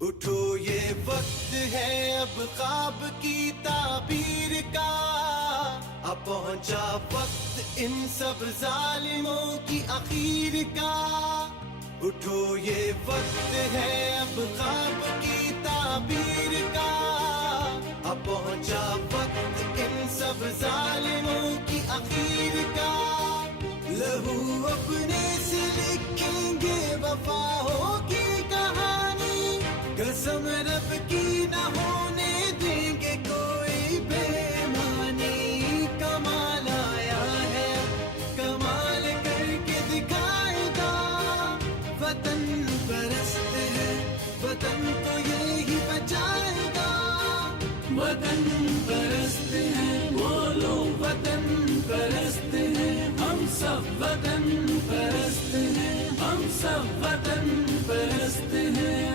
उठो ये वक्त है अब ख्वाब की ताबीर का, अब पहुंचा वक्त इन सब जालिमों की आखिर का। उठो ये वक्त है अब ख्वाब की ताबीर का, अब पहुंचा वक्त इन सब जालिमों की आखिर का। लहू अपने से लिखेंगे वफाओं की कहानी, कसम रब की न होने देंगे कोई बेईमानी। कमाल आया है कमाल करके दिखाएगा, वतन परस्त है वतन को यही बचाएगा। वतन परस्त है वो लोग वतन परस्त है, हम सब वतन परस्त हैं, हम सब वतन परस्त हैं।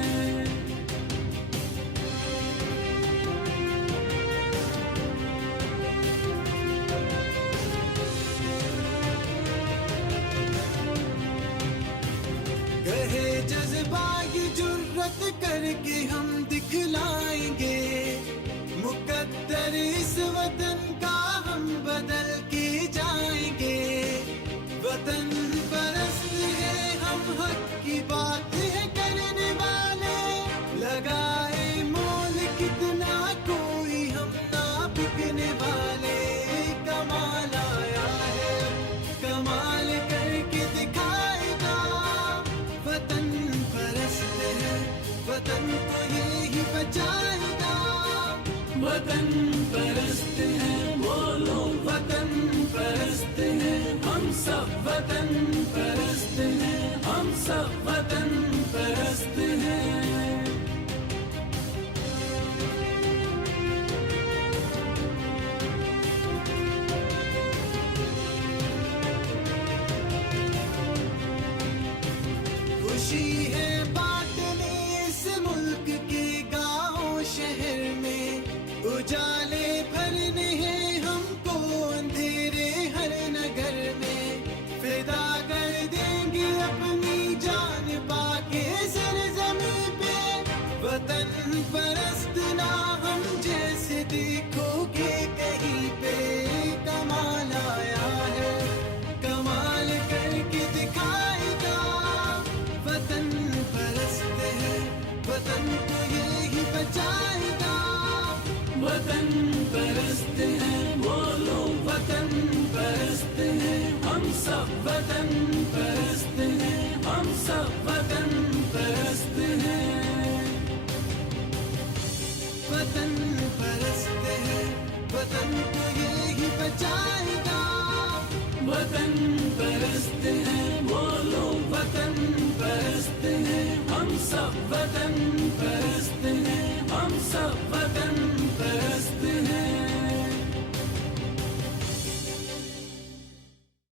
कहे जज्बा की जुर्रत करके हम दिखलाएंगे, मुकद्दर इस वतन का हम बदल के जाएंगे। वतन परस्त है हम हक की बात है करने वाले, लगाए मोल कितना कोई हम ना बिकने वाले। कमाल आया है कमाल करके दिखाएगा, वतन परस्त है वतन को यही बचाएगा। वतन परस्त है वो लोग वतन परस्त हैं, हम सब वतन परस्त हैं, हम सब वतन परस्त हैं। खुशी है बांटने इस मुल्क के गाँव शहर में, उजाले भरने हैं हमको अंधेरे हर नगर में। फिदा कर देंगे अपनी जान पाके सरज़मीं पे, वतन परस्त ना हम जैसे देखोगे कहीं पे। कमाल आया है कमाल करके दिखाएगा, वतन परस्त है वतन को यही बचाएगा। वतन परस्त है वो लोग वतन परस्त हैं, हम सब वतन परस्त हैं, हम सब वतन परस्त हैं। वतन परस्त है वतन को यही बचाएगा। वतन परस्त है वो लोग वतन परस्त हैं, हम सब वतन परस्त